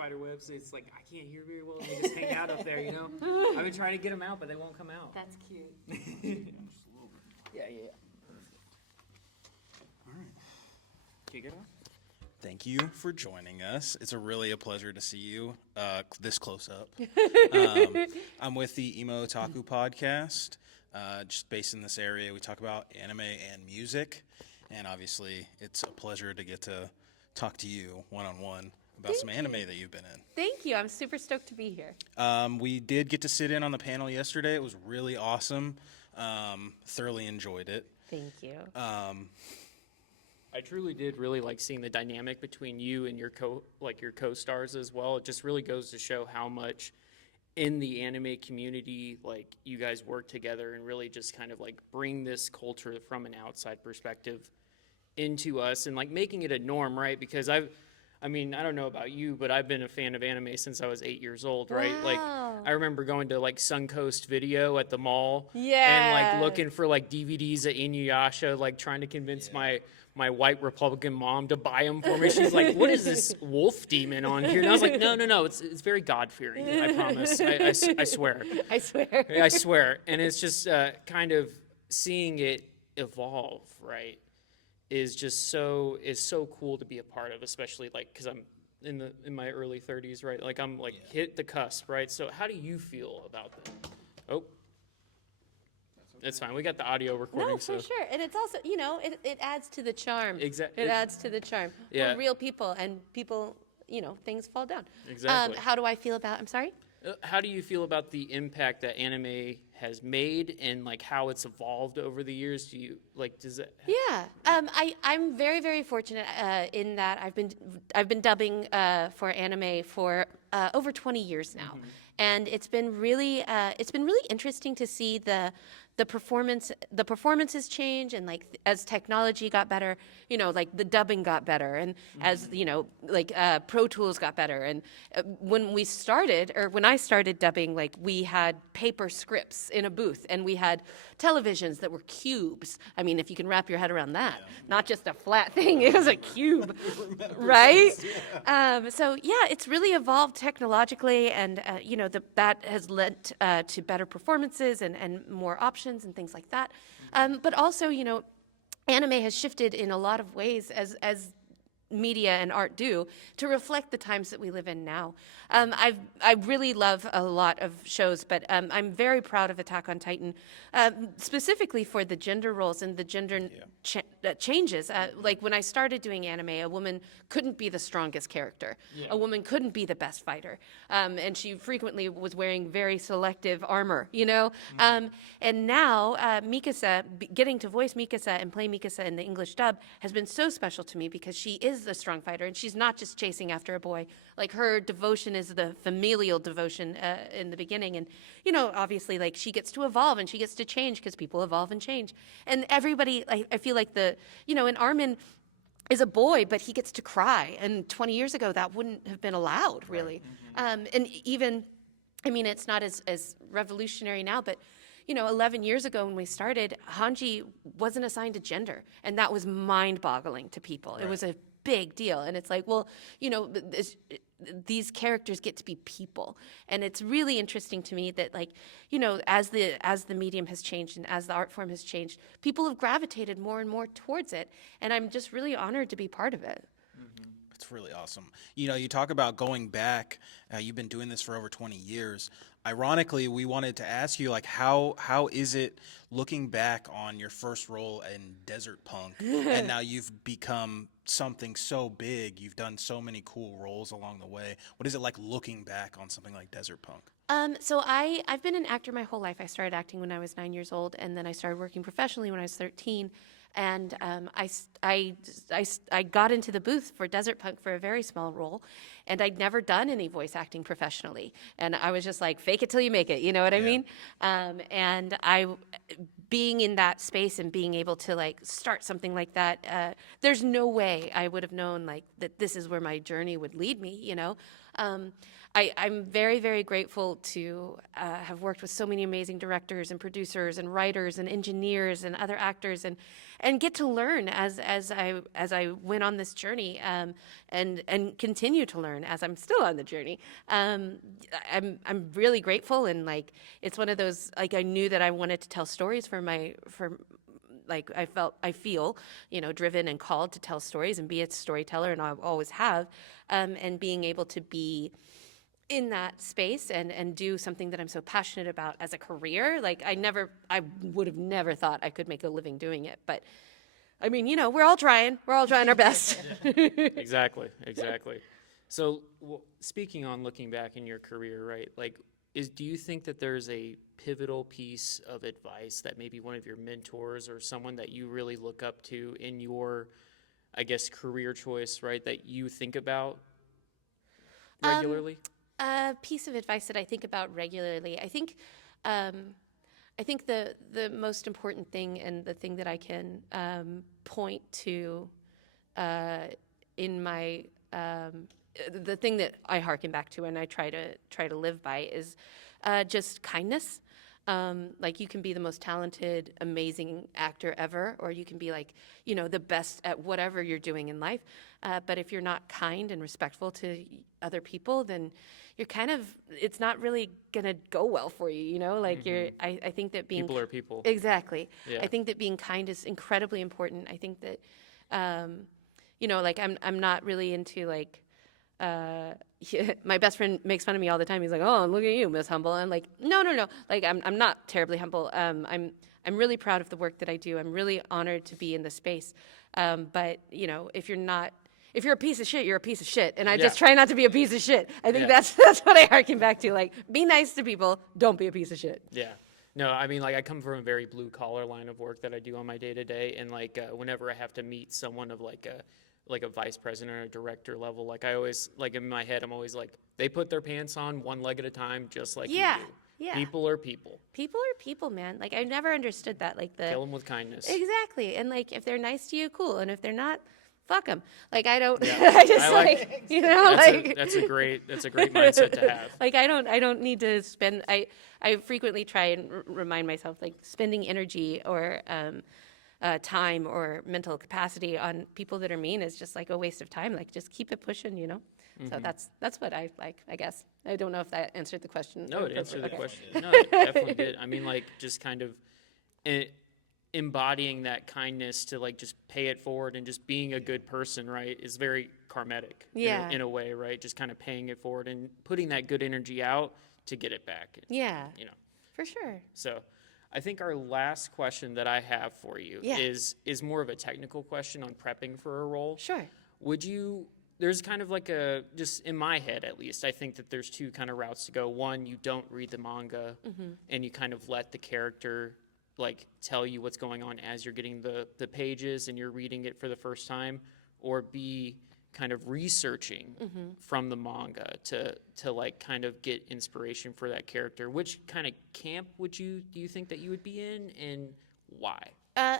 spider webs. It's like I can't hear very well. And they just hang out up there, you know. I've been trying to get them out, but they won't come out. That's cute. Yeah. All right. Can you get on? Thank you for joining us. It's really a pleasure to see you this close up. I'm with the Emo Otaku podcast, just based in this area. We talk about anime and music, and obviously it's a pleasure to get to talk to you one-on-one about some anime that you've been in. Thank you. I'm super stoked to be here. We did get to sit in on the panel yesterday. It was really awesome. Thoroughly enjoyed it. Thank you. I truly did really like seeing the dynamic between you and your co-stars as well. It just really goes to show how much in the anime community, like, you guys work together and really just kind of like bring this culture from an outside perspective into us and like making it a norm, right? Because I don't know about you, but I've been a fan of anime since I was 8 years old, right? Wow. Like, I remember going to like Suncoast Video at the mall, Yeah. and like looking for like DVDs of Inuyasha, like trying to convince my white Republican mom to buy them for me. She's like, "What is this wolf demon on here?" And I was like, "No, it's very God fearing. I promise. I swear. I swear. I swear." And it's just kind of seeing it evolve, right? Is so cool to be a part of, especially like because I'm in my early 30s, right? Like I'm like hit the cusp, right? So how do you feel about that? Oh, it's fine. We got the audio recording. No, for sure. And it's also, it adds to the charm. Exactly. It adds to the charm. Yeah. We're real people, and people, things fall down. Exactly. How do I feel about? I'm sorry. How do you feel about the impact that anime has made and like how it's evolved over the years? Do you like? Does it? Yeah, I'm very, very fortunate in that I've been dubbing for anime for over 20 years now, and it's been really interesting to see the performances change, and like as technology got better, like the dubbing got better, and as Pro Tools got better, and when I started dubbing, like we had paper scripts in a booth, and we had televisions that were cubes. I mean, if you can wrap your head around that, not just a flat thing, it was a cube, right? So yeah, it's really evolved technologically, and that has led to better performances and more options and things like that. But also, anime has shifted in a lot of ways as media and art do to reflect the times that we live in now. I really love a lot of shows, but I'm very proud of Attack on Titan, specifically for the gender roles and the gender changes. Like when I started doing anime, a woman couldn't be the strongest character. Yeah. A woman couldn't be the best fighter. And she frequently was wearing very selective armor, And now Mikasa, getting to voice Mikasa and play Mikasa in the English dub has been so special to me because she is a strong fighter, and she's not just chasing after a boy. Like her devotion is the familial devotion in the beginning, and obviously, like she gets to evolve and she gets to change because people evolve and change. And everybody, I feel like and Armin is a boy, but he gets to cry. And 20 years ago, that wouldn't have been allowed, really. Right. And even, it's not as revolutionary now, but 11 years ago when we started, Hanji wasn't assigned a gender, and that was mind-boggling to people. Right. It was a big deal, and it's like, well, these characters get to be people, and it's really interesting to me that, like, as the medium has changed and as the art form has changed, people have gravitated more and more towards it, and I'm just really honored to be part of it. It's really awesome. You talk about going back. You've been doing this for over 20 years. Ironically, we wanted to ask you, like, how is it looking back on your first role in Desert Punk, and now you've become something so big. You've done so many cool roles along the way. What is it like looking back on something like Desert Punk? So I've been an actor my whole life. I started acting when I was 9 years old, and then I started working professionally when I was 13. And I got into the booth for Desert Punk for a very small role, and I'd never done any voice acting professionally. And I was just like, fake it till you make it, you know what I mean? And being in that space and being able to like start something like that, there's no way I would have known like that this is where my journey would lead me, I'm very, very grateful to have worked with so many amazing directors and producers and writers and engineers and other actors, and get to learn as I went on this journey, and continue to learn as I'm still on the journey. I'm really grateful, and like it's one of those, like, I knew that I wanted to tell stories for like I feel, driven and called to tell stories and be a storyteller, and I always have, and being able to be in that space and do something that I'm so passionate about as a career. Like I would have never thought I could make a living doing it, but I mean, we're all trying our best. Exactly. So, speaking on looking back in your career, right? Like, do you think that there's a pivotal piece of advice that maybe one of your mentors or someone that you really look up to in your, I guess, career choice, right, that you think about regularly? A piece of advice that I think about regularly. I think the most important thing, and the thing that I can point to in my the thing that I harken back to and I try to live by is just kindness. Like, you can be the most talented, amazing actor ever, or you can be like, the best at whatever you're doing in life. But if you're not kind and respectful to other people, then you're it's not really gonna go well for you, Like, I think that being People are people. Exactly. Yeah. I think that being kind is incredibly important. I think that, like, I'm not really into like. My best friend makes fun of me all the time. He's like, "Oh, look at you, Miss Humble." I'm like, "No. Like, I'm not terribly humble. I'm really proud of the work that I do. I'm really honored to be in this space. But if you're a piece of shit, you're a piece of shit. And I just try not to be a piece of shit. I think that's what I harken back to. Like, be nice to people. Don't be a piece of shit. Yeah. No, I mean, like, I come from a very blue collar line of work that I do on my day to day, and like whenever I have to meet someone of like a vice president or a director level, like, I always, like, in my head, I'm always like, they put their pants on one leg at a time, just like you do. Yeah. People are people. People are people, man. Like, I never understood that. Like, Kill them with kindness. Exactly. And like, if they're nice to you, cool. And if they're not, fuck them. Like, I don't. Yeah. I just That's a great mindset to have. Like, I don't need to spend. I frequently try and remind myself, like, spending energy or time or mental capacity on people that are mean is just like a waste of time. Like, just keep it pushing, So that's what I like, I guess. I don't know if that answered the question. No, it answered the question. No, it definitely did. I mean, like, just kind of embodying that kindness to, like, just pay it forward, and just being a good person, right, is very karmatic. In a way, right? Just kind of paying it forward and putting that good energy out to get it back. Yeah. For sure. So I think our last question that I have for you is more of a technical question on prepping for a role. Sure. There's kind of like just in my head at least, I think that there's two kind of routes to go. One, you don't read the manga, and you kind of let the character, like, tell you what's going on as you're getting the pages and you're reading it for the first time. Or B, kind of researching from the manga to like kind of get inspiration for that character. Which kind of camp do you think that you would be in, and why?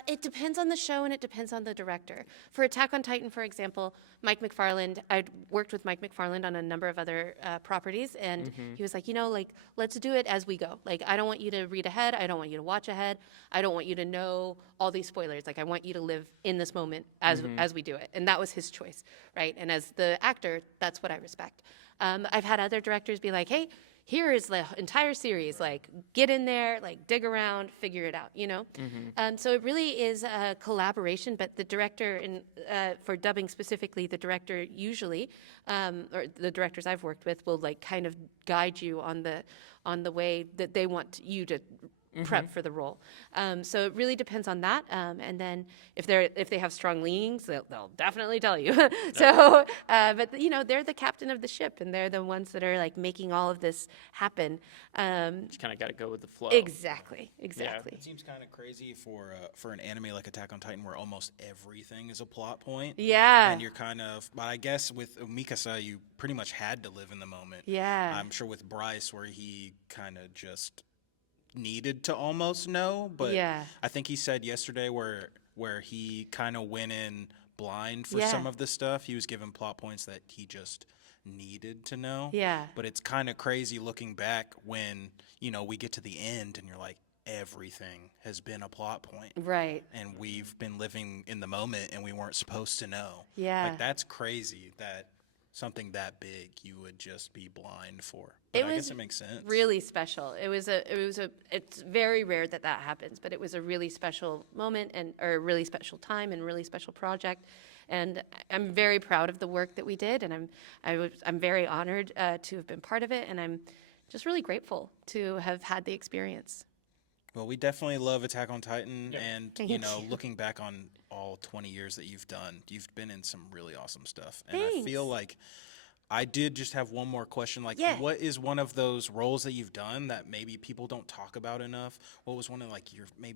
It depends on the show, and it depends on the director. For Attack on Titan, for example, Mike McFarland, I'd worked with Mike McFarland on a number of other properties, and he was like, like, let's do it as we go. Like, I don't want you to read ahead. I don't want you to watch ahead. I don't want you to know all these spoilers. Like, I want you to live in this moment as we do it. And that was his choice, right? And as the actor, that's what I respect. I've had other directors be like, hey, here is the entire series, like, get in there, like, dig around, figure it out, So it really is a collaboration, but the director, for dubbing specifically, the director usually, or the directors I've worked with, will, like, kind of guide you on the way that they want you to prep for the role. So it really depends on that. And then if they have strong leanings, they'll definitely tell you. So, but they're the captain of the ship, and they're the ones that are, like, making all of this happen. Just kind of got to go with the flow. Exactly. It seems kind of crazy for an anime like Attack on Titan, where almost everything is a plot point. Yeah. And you're but I guess with Mikasa, you pretty much had to live in the moment. Yeah. I'm sure with Bryce, where he kind of just needed to almost know, but I think he said yesterday where he kind of went in blind for some of the stuff. He was given plot points that he just needed to know. Yeah. But it's kind of crazy looking back when, we get to the end and you're like, everything has been a plot point. Right. And we've been living in the moment and we weren't supposed to know. Yeah. Like, that's crazy that something that big you would just be blind for. It But I was guess it makes sense. really special. It's very rare that that happens, but it was a really special moment or a really special time and really special project. And I'm very proud of the work that we did, and I'm very honored to have been part of it, and I'm just really grateful to have had the experience. Well, we definitely love Attack on Titan, and Thank you. looking back on all 20 years that you've done, you've been in some really awesome stuff. And Thanks. I feel like I did just have one more question. Like, Yeah. what is one of those roles that you've done that maybe people don't talk about enough? What was one of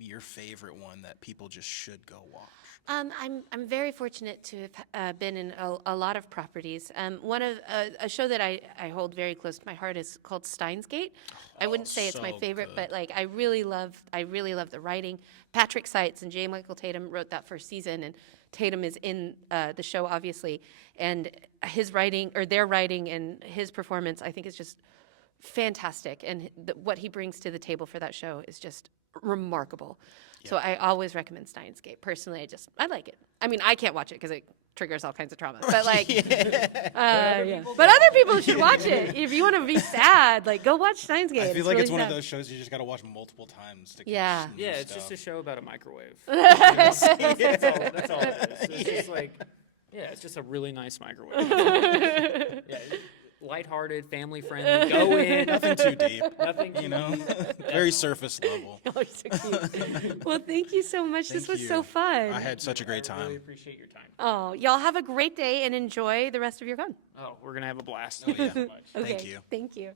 your favorite one that people just should go watch? I'm very fortunate to have been in a lot of properties. One of a show that I hold very close to my heart is called Steins Gate. I wouldn't say it's my so favorite, good. but like I really love the writing. Patrick Seitz and J. Michael Tatum wrote that first season, and Tatum is in the show obviously, and their writing and his performance I think is just fantastic, and what he brings to the table for that show is just remarkable. So I always recommend Steins Gate. Personally, I like it. I mean, I can't watch it because it triggers all kinds of trauma. But like, but other people should watch it. If you want to be sad, like go watch Steins Gate. I feel like really it's one of sad. those shows you just got to watch multiple times to catch Yeah. new Yeah, it's stuff. just a show about a microwave. That's all it is. It's just like, it's just a really nice microwave. Yeah, lighthearted, family friendly. Go in. Nothing too deep, Nothing. very surface level. Oh, you're so cute. Well, thank you so much. This Thank was so you. fun. I had such a great I really time. appreciate your time. Oh, y'all have a great day and enjoy the rest of your fun. Oh, we're gonna have a blast. Oh, yeah. Thank you so much. Okay. Thank you. Thank you.